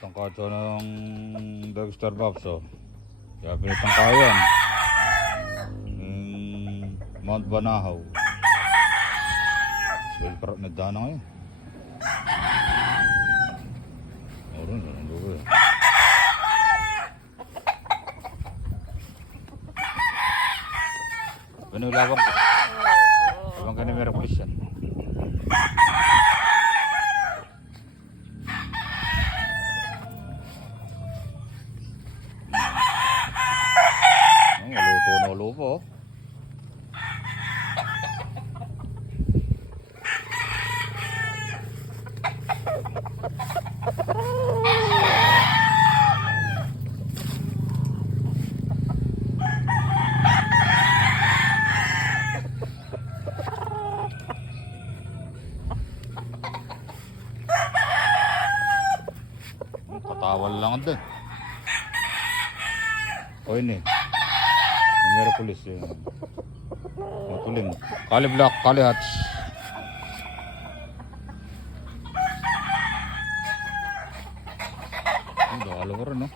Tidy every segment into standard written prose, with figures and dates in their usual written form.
Itong kotso ng Dragster Pops, oh. Kaya pinitang kayan. Mount Banahaw. Swell parang nadaan na ngayon. Meron, meron doon eh. Pinulabang ko. Habang ka na meron pulis yan. Maluto na lupo, oh. Patawal lang din. O yun eh. Meron pulis yun. Matuling. Kali black, kali hats. Ang dalo ko rin, no?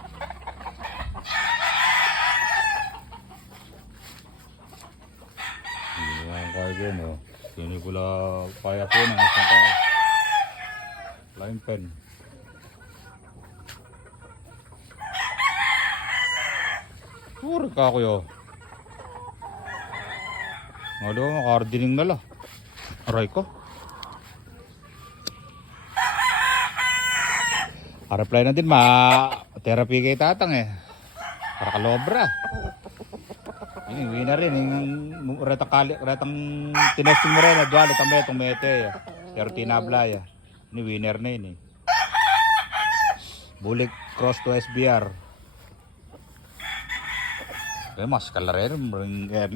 Hindi naman kaya dyan, oh. Sini pula kaya po na. Isang kaya. Line pen. Puro ka ako yun. Ano, makardining na lang. Aray ko. Reply na din, ma-therapy kay tatang eh. Para kalobra. Yun, uwi na rin. Yung retang tinesting mo rin. Dual, itong mete. Pero tinablay. Ini winner na yun eh. Bulik cross to SBR. Kaya mas kalarer,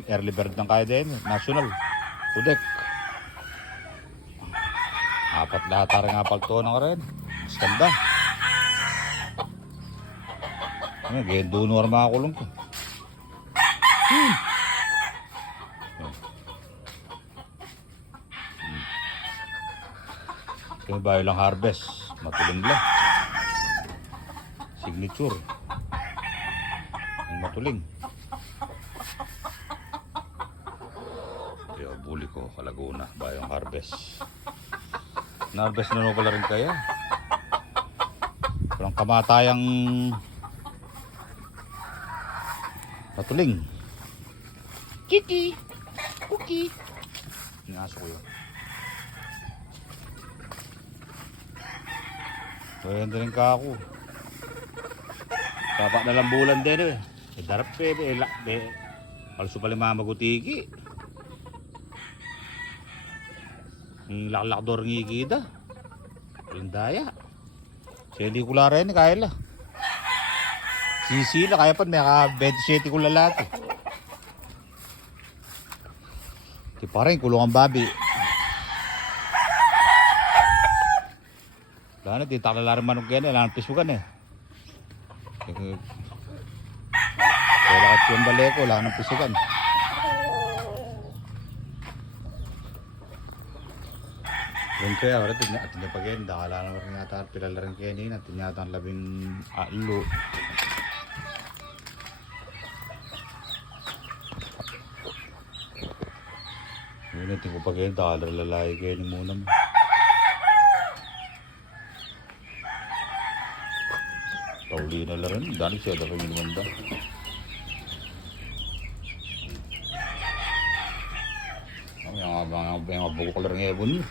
early bird ng kaya din, national, Udek. Apat lahat rin nga pagtunan ka rin, mas ganda. Ngayon, doon war makakulong ko. Kaya bayo lang harvest, matuling lang. Signature. Ang matuling. Buli ko, Kalaguna, bayong harvest. Na-harvest na pala rin kaya. Walang kamatayang matuling. Kiki! Cookie! Inaso ko yun. Kaya rin ka ako. Dapat na lang bulan din eh. Darap eh. Palso pala mga magutiki. Laklakdor ng ikida. Lindaya. Siya hindi ko lara yun, kaya lang. Sisila, kaya pa may ka-27 ko lalaki. Di pa rin, kulungan babi. Wala na, titak na lara manok yan, wala ng pisugan eh. Wala ka yung baleko, wala ng pisugan. Yung kaya, wala atin na pag-end, dakala na rin yata, pilala rin kaya nina, atin yata ang 10 alo. Yun, atin ko pag-end, dakala lalaki kaya ni muna mo. Tauli na lang rin, dani siya, dapat yung manda. Yung mga bukol rin ebon mo.